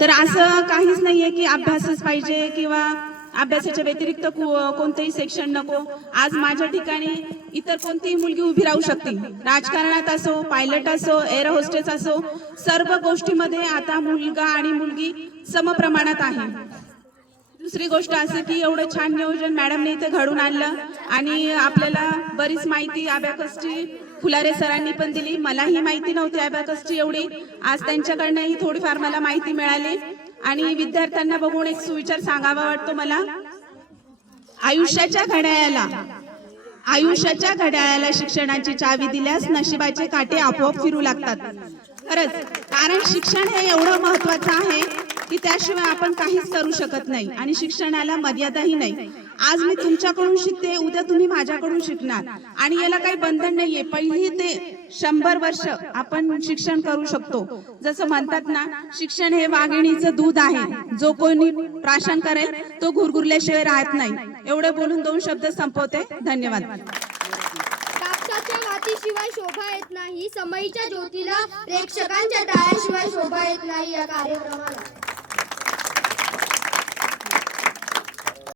तर असं काहीच नाहीये की अभ्यासच पाहिजे किंवा अभ्यासाच्या व्यतिरिक्त कोणतेही सेक्शन नको। आज माझ्या ठिकाणी इतर कोणतीही मुलगी उभी राहू शकते, राजकारणात असो, पायलट असो, एअर होस्टेस असो, सर्व गोष्टीमध्ये आता मुलगा आणि मुलगी समप्रमाणात आहे। दुसरी गोष्ट असं की एवढं छान नियोजन मॅडमने इथे घडून आणलं आणि आपल्याला बरीच माहिती अबॅकसची फुलारे सरांनी पण दिली। मलाही माहिती नव्हती अबॅकसची एवढी, आज त्यांच्याकडनंही थोडीफार मला माहिती मिळाली आणि विद्यार्थ्यांना बघून एक सुविचार सांगावा वाटतो मला। आयुष्याच्या घड्याळाला शिक्षणाची चावी दिल्यास नशिबाचे काटे आपोआप फिरू लागतात। खरंच, कारण शिक्षण हे एवढं महत्त्वाचं आहे की त्याशिवाय आपण काहीच करू शकत नाही आणि शिक्षणाला मर्यादाही नाही। आज मी तुमच्याकडून शिकते, उद्या तुम्ही माझ्याकडून शिकणार आणि याला काही बंधन नाहीये। पहिली ते 100 वर्ष आपण शिक्षण करू शकतो। जसं म्हणतात ना, शिक्षण हे वाघिणीचं दूध आहे, जो कोणी प्राशन करेल तो गुरगुरल्याशिवाय राहत नाही। एवढे बोलून 2 शब्द संपवते। धन्यवाद। कापसाच्या वातीशिवाय शोभा येत नाही, समईच्या ज्योतीला प्रेक्षकांच्या टाळ्याशिवाय शोभा येत नाही या कार्यक्रमाला।